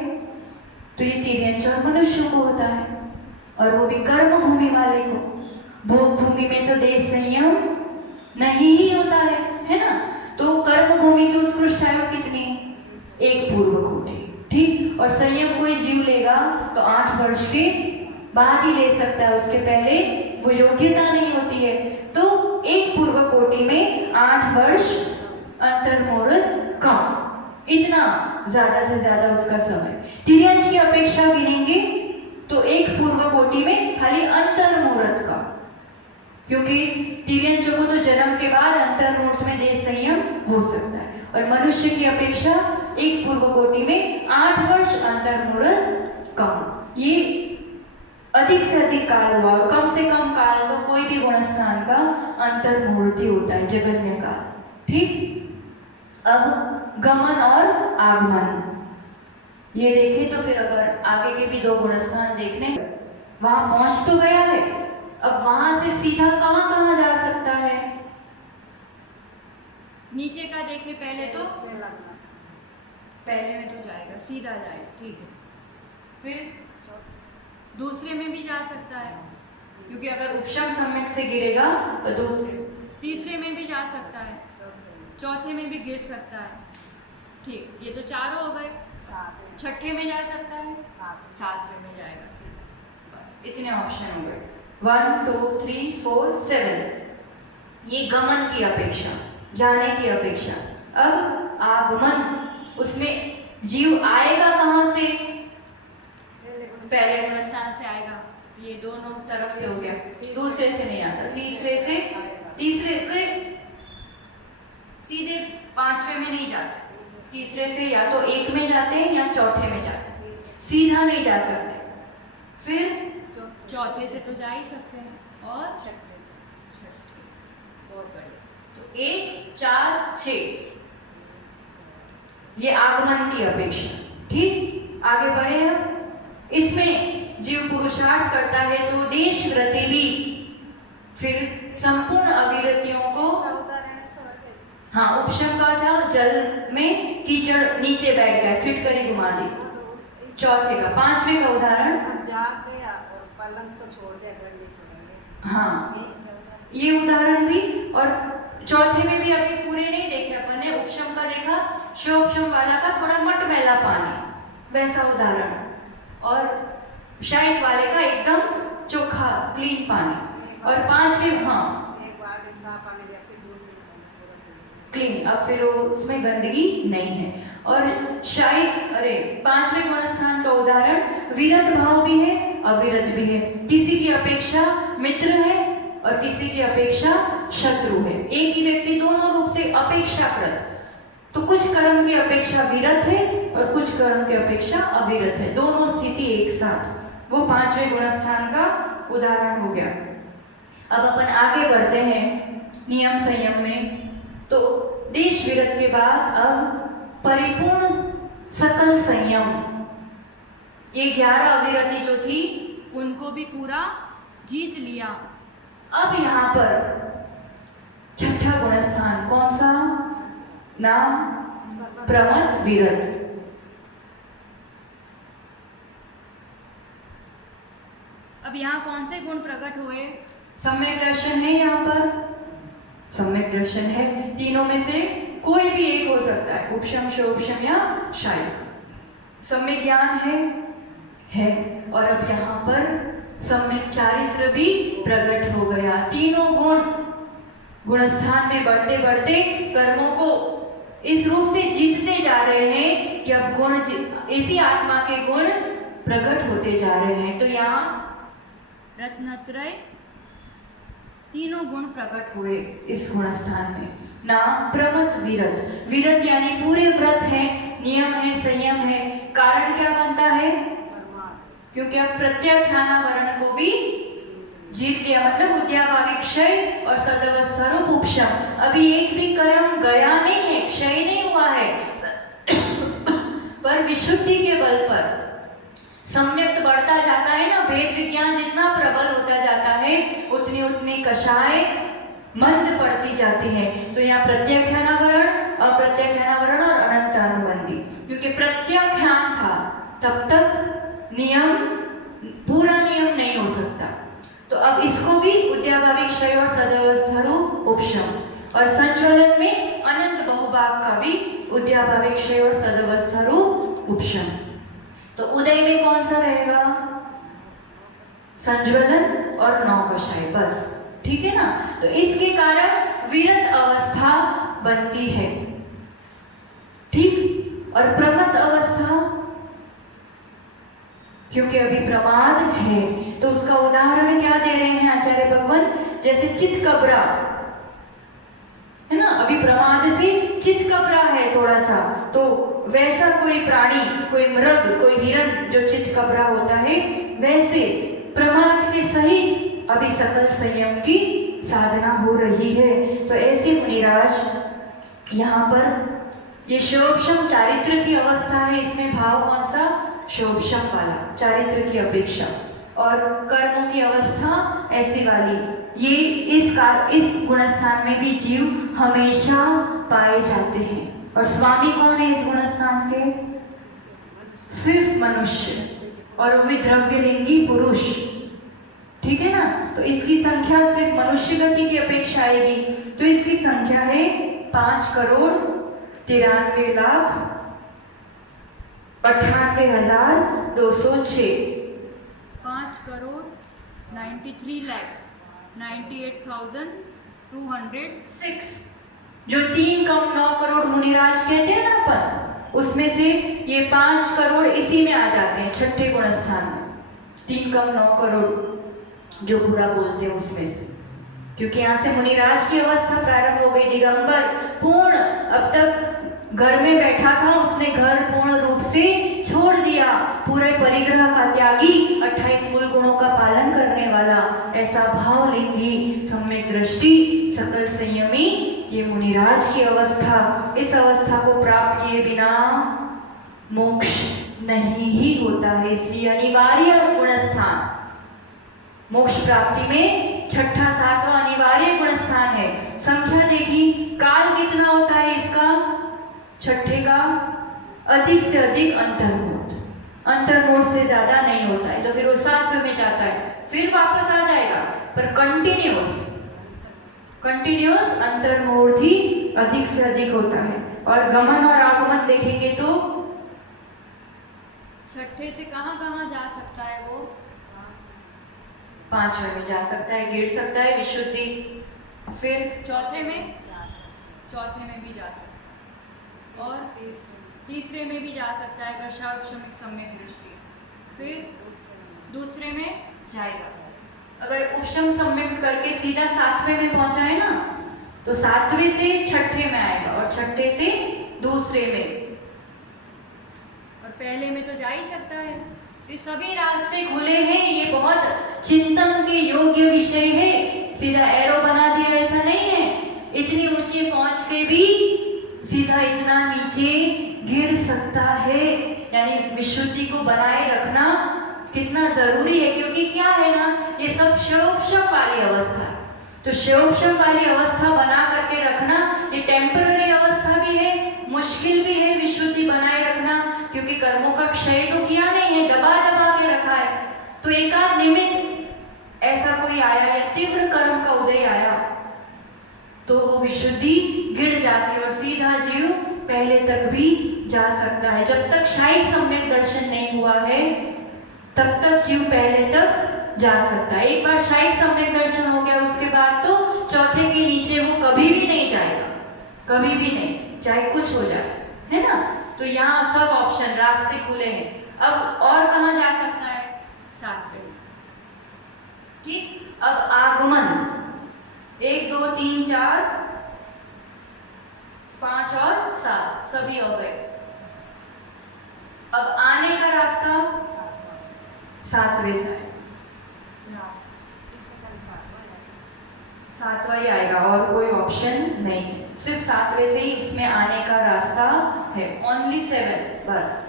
तो ये तिर्यंश और मनुष्य को होता है, और वो भी कर्म भूमि वाले को। भोग भूमि में तो देश संयम नहीं ही होता है ना। तो कर्म भूमि की उत्कृष्ट आयु कितनी, 1 पूर्व कोटि, ठीक। और संयम कोई जीव लेगा तो 8 वर्ष के बाद ही ले सकता है, उसके पहले वो योग्यता नहीं होती है। तो एक पूर्व कोटि में 8 वर्ष, अंतर्मुहूर्त कम, इतना ज्यादा से ज्यादा उसका समय। तिर्यंच की अपेक्षा गिनेंगे तो एक पूर्व कोटि में खाली अंतर्मुहूर्त का, क्योंकि तिर्यंचों को तो जन्म के बाद अंतर्मुहूर्त में देश संयम हो सकता है, और मनुष्य की अपेक्षा एक पूर्व कोटि में 8 वर्ष, अंतर्मुहूर्त कम। ये अधिक से अधिक काल हुआ, और कम से कम काल तो कोई भी गुणस्थान का अंतर्मुहूर्त ही होता है, जगन्य काल। ठीक, अब गमन और आगमन ये देखें तो फिर अगर आगे के भी 2 गुणस्थान देखने, वहां पहुंच तो गया है, अब वहां से सीधा कहां कहां जा सकता है? नीचे का देखें पहले तो, पहले में तो जाएगा, सीधा जाएगा, ठीक है। फिर दूसरे में भी जा सकता है, क्योंकि अगर उपशम सम्यक से गिरेगा तो दूसरे, तीसरे में भी जा सकता है, चौथे में भी गिर सकता है। ठीक, ये तो चारों हो गए। छठे में जा सकता है, 7वें में जाएगा सीधा, बस इतने ऑप्शन हो गए। 1 2 3 4 7, ये गमन की अपेक्षा, जाने की अपेक्षा। अब आगमन, उसमें जीव आएगा कहां से? पहले गुणस्थान से आएगा, ये दोनों तरफ से हो गया, दूसरे से नहीं आता, तीसरे से सीधे 5वें में नहीं जाता, तीसरे से या तो 1 में जाते हैं या चौथे में जाते हैं, सीधा नहीं जा सकते। फिर चौथे से तो जा ही सकते हैं, और छठे से, बहुत बढ़िया। तो 1 4 6, ये आगमन की अपेक्षा। ठीक, आगे बढ़े हम। इसमें जीव पुरुषार्थ करता है तो देश व्रति भी फिर संपूर्ण अविरतियों को, हाँ उपशम का था, जल में कीचड़ नीचे बैठ गया, फिट करी घुमा दी, चौथे का। 5वें का उदाहरण, जाग गया और पलंग को छोड़ दिया, घर में छोड़ेंगे, हाँ ये उदाहरण भी। और चौथे में भी अभी पूरे नहीं देखे अपन ने, उपशम का देखा, शोपशम वाला का थोड़ा मटमैला पानी, वैसा उदाहरण, और शायद वाले का एकदम चोखा क्लीन पानी, और 5वें, हाँ क्लीन, अब फिर उसमें गंदगी नहीं है। और शायद, अरे 5वें गुणस्थान का उदाहरण, विरत भाव भी है, अविरत भी है, किसी की अपेक्षा मित्र है और किसी की अपेक्षा शत्रु है। एक ही व्यक्ति दोनों रूप से अपेक्षाकृत, तो कुछ कर्म की अपेक्षा विरत है और कुछ कर्म की अपेक्षा अविरत है, दोनों स्थिति एक साथ, वो 5वें गुणस्थान का उदाहरण हो गया। अब अपन आगे बढ़ते हैं नियम संयम में। तो देश विरत के बाद अब परिपूर्ण सकल संयम, ये 11 अविरति जो थी उनको भी पूरा जीत लिया। अब यहाँ पर छठा गुणस्थान कौन सा? नाम प्रमथ विरत। अब यहाँ कौन से गुण प्रकट हुए? सम्यक दर्शन है, यहाँ पर सम्यक दर्शन है, तीनों में से कोई भी एक हो सकता है, उपशम शोपशम या शायिक। सम्यक ज्ञान है, और अब यहाँ पर सम्यक चारित्र भी प्रकट हो गया। तीनों गुण गुणस्थान में बढ़ते बढ़ते कर्मों को इस रूप से जीतते जा रहे हैं कि अब गुण, इसी आत्मा के गुण प्रकट होते जा रहे हैं। तो यहाँ रत्नत्रय तीनों गुण प्रकट हुए इस गुणस्थान में। नाम प्रमथ विरत, विरत यानी पूरे व्रत है, नियम है, संयम है। कारण क्या बनता है? क्योंकि अब प्रत्याख्यानावरण को भी जीत लिया, मतलब उद्याभाविक क्षय और सदवस्था रूप उपशम। अभी एक भी कर्म गया नहीं है, क्षय नहीं हुआ है, पर विशुद्धि के बल पर सम्यक बढ़ता जाता है ना। वेद विज्ञान जितना प्रबल होता जाता है उतनी उतनी कषाय मंद पड़ती जाती है। तो यहाँ प्रत्याख्यानावरण, अप्रत्याख्यानावरण और अनंतानुबंधी, क्योंकि प्रत्याख्यान था तब तक नियम, पूरा नियम नहीं हो सकता। तो अब इसको भी उद्याभाविक क्षय और सदवस्था रूप उपशम, और संज्वलन में अनंत बहुभाग का भी उद्याभाविक क्षय और सदवस्था रूप उपशम। तो उदय में कौन सा रहेगा? संज्वलन और नौकशाई, बस। ठीक है ना? तो इसके कारण विरत अवस्था बनती है। ठीक। और प्रमत्त अवस्था, क्योंकि अभी प्रमाद है, तो उसका उदाहरण क्या दे रहे हैं आचार्य भगवान? जैसे चित्कबरा है ना, अभी प्रमाद से चित्कबरा है थोड़ा सा, तो वैसा कोई प्राणी, कोई मृग, कोई हिरण जो चित्कबरा होता है, वैसे प्रमाद के सहित अभी सकल संयम की साधना हो रही है। तो ऐसे मुनिराज यहाँ पर ये शोभशम चारित्र की अवस्था है, इसमें भाव कौन सा? शोभशम वाला, चारित्र की अपेक्षा। और कर्मों की अवस्था ऐसी वाली, ये इस गुणस्थान में भी जीव हमेशा पाए जाते हैं। और स्वामी कौन है इस गुणस्थान के? सिर्फ मनुष्य, और वो भी द्रव्यलिंगी पुरुष। ठीक है ना? तो इसकी संख्या सिर्फ मनुष्य गति की अपेक्षा आएगी, तो इसकी संख्या है 5,93,98,206। 5,93,98,206। जो 3 कम 9 करोड़ मुनिराज कहते हैं ना अपन, उसमें से ये 5 करोड़ इसी में आ जाते हैं, छठे गुणस्थान में। 3 कम 9 करोड़ जो बुरा बोलते हैं उसमें से, क्योंकि यहाँ से मुनिराज की अवस्था प्रारंभ हो गई। दिगंबर पूर्ण, अब तक घर में बैठा था, उसने घर पूर्ण रूप से छोड़ दिया, पूरे परिग्रह का त्यागी, 28 मूल गुणों का पालन करने वाला, ऐसा भावलिंगी, सम्यक दृष्टि, सकल संयमी, ये मुनिराज की अवस्था। इस अवस्था को प्राप्त किए बिना मोक्ष नहीं ही होता है, इसलिए अनिवार्य गुणस्थान मोक्ष प्राप्ति में छठा 7वां अनिवार्य गुणस्थान है। संख्या देखी, काल कितना होता है इसका? छठे का अधिक से अधिक अंतर्मोद, अंतर्मोद से ज्यादा नहीं होता है, तो फिर वो 7वें में जाता है, फिर वापस आ जाएगा, पर कंटिन्यूस अंतर्मोद ही अधिक से अधिक होता है। और गमन और आगमन देखेंगे तो छठे से कहाँ कहाँ जा सकता है वो? 5वें में जा सकता है, गिर सकता है, विशुद्धि, फिर चौथे में भी जा सकता है, और तीसरे में भी जा सकता है अगर शाक्षमिक सम्यक दृष्टि, फिर दूसरे में जाएगा। अगर उपशम सम्यक करके सीधा 7वें में पहुंचा है ना, तो 7वें से छठे में आएगा, और छठे से दूसरे में, और पहले में तो जा ही सकता है। ये सभी रास्ते खुले हैं, ये बहुत चिंतन के योग्य विषय है। सीधा एरो बना दिया ऐसा नहीं है, इतनी ऊंची पहुंच के भी सीधा इतना नीचे गिर सकता है। यानी विशुद्धि को बनाए रखना कितना जरूरी है, क्योंकि क्या है ना, ये सब शोभशम वाली अवस्था है। तो शोभशम वाली अवस्था बना करके रखना, ये टेम्पररी अवस्था भी है, मुश्किल भी है विशुद्धि बनाए रखना, क्योंकि कर्मों का क्षय तो किया नहीं है, दबा दबा के रखा है। तो एकाध निमित्त ऐसा कोई आया या तीव्र कर्म का उदय आया, तो वो विशुद्धि गिर जाती है, और सीधा जीव पहले तक भी जा सकता है। जब तक शायद सम्यक दर्शन नहीं हुआ है, तब तक जीव पहले तक जा सकता है। एक बार शायद सम्यक दर्शन हो गया, उसके बाद तो चौथे के नीचे वो कभी भी नहीं जाएगा, कभी भी नहीं, चाहे कुछ हो जाए, है ना? तो यहाँ सब ऑप्शन, रास्ते खुले हैं। अब और कहाँ जा सकता है? 7वें। ठीक। अब आगमन 1 2 3 4 5 और 7 सभी हो गए। अब आने का रास्ता 7वें से है, 7वां ही आएगा, और कोई ऑप्शन नहीं है, सिर्फ 7वें से ही इसमें आने का रास्ता है, ओनली 7 बस।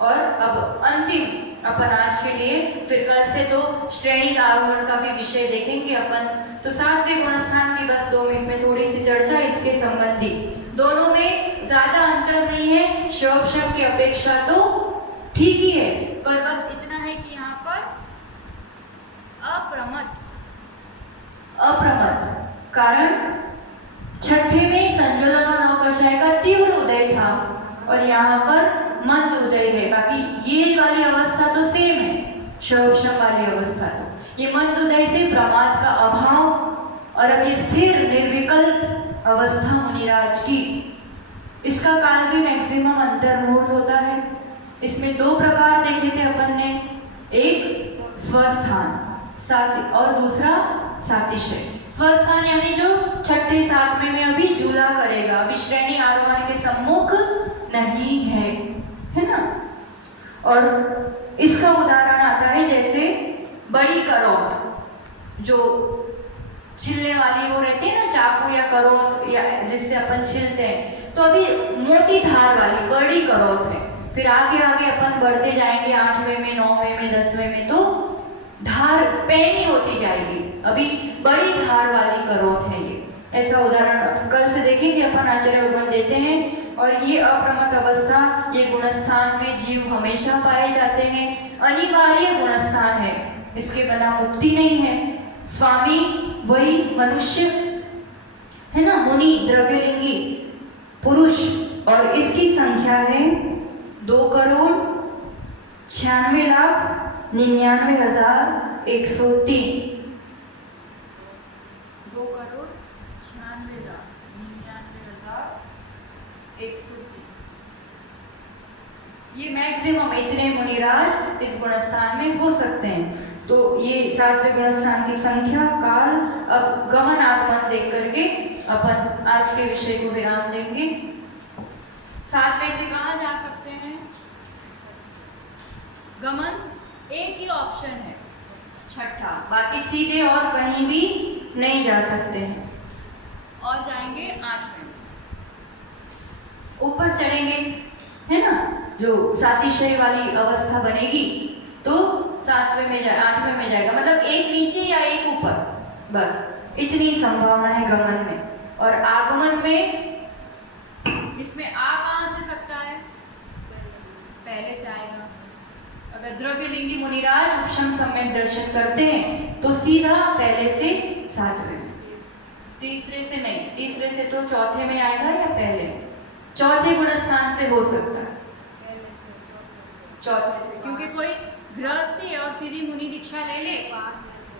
और अब अंतिम अपन आज के लिए, फिर कल से तो श्रेणी आरोहण का भी विषय देखेंगे अपन। तो 7वें गुणस्थान की बस 2 मिनट में थोड़ी सी चर्चा इसके संबंधी। दोनों में ज्यादा अंतर नहीं है, शोभशम की अपेक्षा तो ठीक ही है, पर बस इतना है कि यहाँ पर अप्रमत्त, कारण छठे में संज्वलन और नौकशाय का तीव्र उदय था, और यहाँ पर मंद उदय है। बाकी ये वाली अवस्था तो सेम है, शौशम वाली अवस्था तो ये मंद उदय से प्रमाद का अभाव, और अब ये स्थिर निर्विकल्प अवस्था मुनिराज की, इसका काल भी मैक्सिमम अंतर्मुहूर्त होता है। इसमें दो प्रकार देखे थे अपन ने, एक स्वस्थान और दूसरा सातिशय। स्वस्थान यानी जो छठे सातवें में अभी झूला करेगा, अभी श्रेणी आरोहण के सम्मुख नहीं है ना। और इसका उदाहरण आता है जैसे बड़ी करौत, जो छिलने वाली वो रहती है ना, चाकू या करौत या जिससे अपन छिलते हैं, तो अभी मोटी धार वाली बड़ी करौत है। फिर आगे आगे अपन बढ़ते जाएंगे 8वें में, 9वें में, 10वें में, तो धार पैनी होती जाएगी। अभी बड़ी धार वाली करौत है ये। ऐसा उदाहरण कल से देखेंगे अपन, आचार्य भगवान देते हैं। और ये अप्रमत्त अवस्था, ये गुणस्थान में जीव हमेशा पाए जाते हैं, अनिवार्य गुणस्थान है, इसके बिना मुक्ति नहीं है। स्वामी वही मनुष्य है ना, मुनि द्रव्यलिंगी पुरुष, और इसकी संख्या है 2,96,99,103। 2,96,99,103 ये मैक्सिमम इतने मुनिराज इस गुणस्थान में हो सकते हैं। तो ये 7वें गुणस्थान की संख्या, काल। अब गमन आगमन देख करके अपन आज के विषय को विराम देंगे। 7वें से कहाँ जा सकते हैं? गमन एक ही ऑप्शन है, छठा, बाकी सीधे और कहीं भी नहीं जा सकते हैं। और जाएंगे 8वें, ऊपर चढ़ेंगे है ना, जो सातिशय वाली अवस्था बनेगी तो 7वें में 8वें में जाएगा, मतलब एक नीचे या एक ऊपर, बस इतनी संभावना है गमन में। और आगमन में इसमें आ कहाँ से सकता है? पहले से आएगा। अगर द्रव्यलिंगी मुनिराज उपशम सम्यक दर्शन करते हैं तो सीधा पहले से 7वें में, तीसरे से नहीं, तीसरे से तो चौथे में आएगा या पहले, चौथे गुणस्थान से हो सकता है, चौथे से, क्योंकि कोई गृहस्थी है और सीधी मुनि दीक्षा ले ले, 5वें से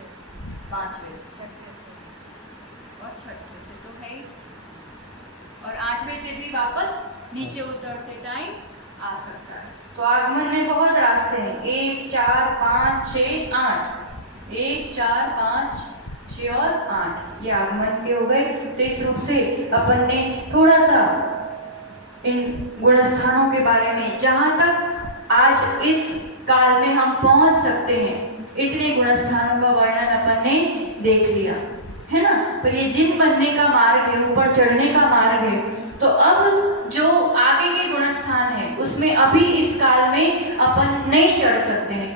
और 6वें से तो है ही, और 8वें से भी वापस नीचे उतरते टाइम आ सकता है। तो आगमन में बहुत रास्ते हैं, 1, 4, 5, 6, 8, 1, 4, 5, 6 और 8 ये आगमन के हो गए। तो इस रूप से अपन ने थोड़ा सा इन गुणस्थानों के बारे में, जहाँ तक आज इस काल में हम पहुंच सकते हैं, इतने गुणस्थानों का वर्णन अपन ने देख लिया है ना। पर ये जिन बनने का मार्ग है, ऊपर चढ़ने का मार्ग है, तो अब जो आगे के गुणस्थान है उसमें अभी इस काल में अपन नहीं चढ़ सकते हैं।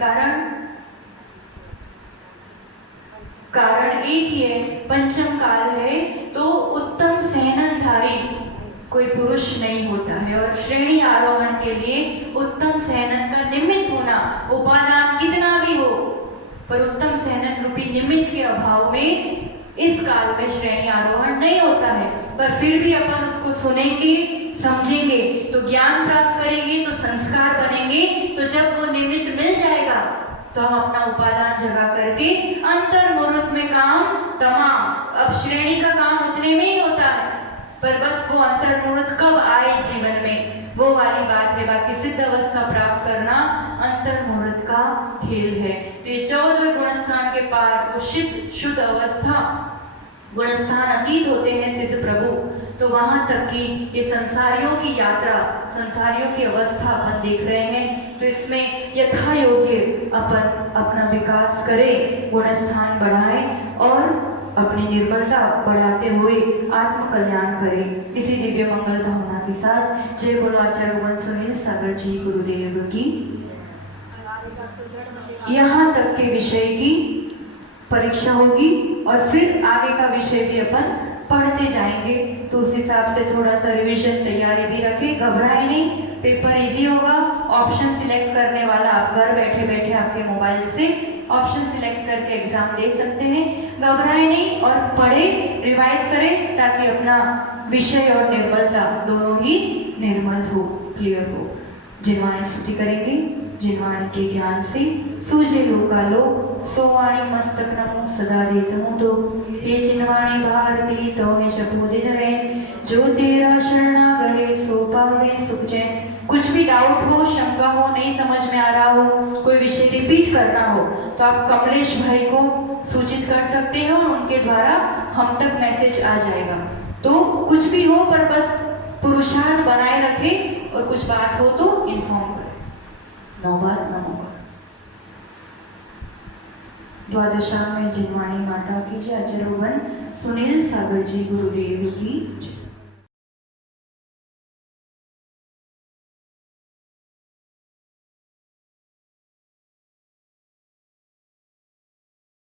कारण एक ही है, पंचम काल है, तो उत्तम सहननधारी कोई पुरुष नहीं होता है। और श्रेणी आरोहण के लिए उत्तम सहनन का निमित्त होना, उपादान कितना भी हो, पर उत्तम सहनन रूपी निमित्त के अभाव में इस काल में श्रेणी आरोहण नहीं होता है। पर फिर भी अपन उसको सुनेंगे, समझेंगे, तो ज्ञान प्राप्त करेंगे, तो संस्कार बनेंगे। तो जब वो निमित्त मिल जाएगा तो हम अपना उपादान जगा करके अंतर्मुहूर्त में काम तमाम, अब श्रेणी का काम उतने में ही होता है, पर बस वो अंतर्मुहूर्त कब आए जीवन में, वो वाली बात है। बाकी सिद्ध अवस्था प्राप्त करना अंतर्मुहूर्त का खेल है। तो ये 14वें गुणस्थान के पार वो शुद्ध अवस्था, गुणस्थान अतीत होते हैं सिद्ध प्रभु, तो वहां तक की ये संसारियों की यात्रा, संसारियों की अवस्था अपन देख रहे हैं। तो इसमें यथा योग्य अपन अपना विकास करें, गुणस्थान बढ़ाएं और अपनी निर्बलता बढ़ाते हुए आत्म कल्याण करें। इसी दिव्य मंगल भावना के साथ जय बोलो आचार्य भगवान सुनील सागर जी गुरुदेव की। यहाँ तक के विषय की परीक्षा होगी और फिर आगे का विषय भी अपन पढ़ते जाएंगे। तो उस हिसाब से थोड़ा सा रिवीजन तैयारी भी रखें, घबराए नहीं, पेपर इजी होगा। ऑप्शन सिलेक्ट करने वाला आप घर बैठे बैठे आपके मोबाइल से ऑप्शन सिलेक्ट करके एग्जाम दे सकते हैं। घबराए नहीं और पढ़े, रिवाइज करें, ताकि अपना विषय और निर्मलता दोनों ही निर्मल हो, क्लियर हो। जिनवाणी स्तुति करेंगे। जिनवाणी के ज्ञान से सूझे लोकालो, सोवाणी मस्तक नमो सदा देतमु तो। हे जिनवाणी भारती तो हे जपो दिन रहे, जो तेरा शरणा गए सो पावे सुख चैन। कुछ भी डाउट हो, शंका हो, नहीं समझ में आ रहा हो, कोई विषय रिपीट करना हो, तो आप कमलेश भाई को सूचित कर सकते हैं और उनके द्वारा हम तक मैसेज आ जाएगा। तो कुछ भी हो पर बस पुरुषार्थ बनाए रखें और कुछ बात हो तो इन्फॉर्म करें। 9 बार नमो कर। द्वादशा में जिनवाणी माता की जय। अचरोवन सुनील सागर जी गुरुदेव की जय।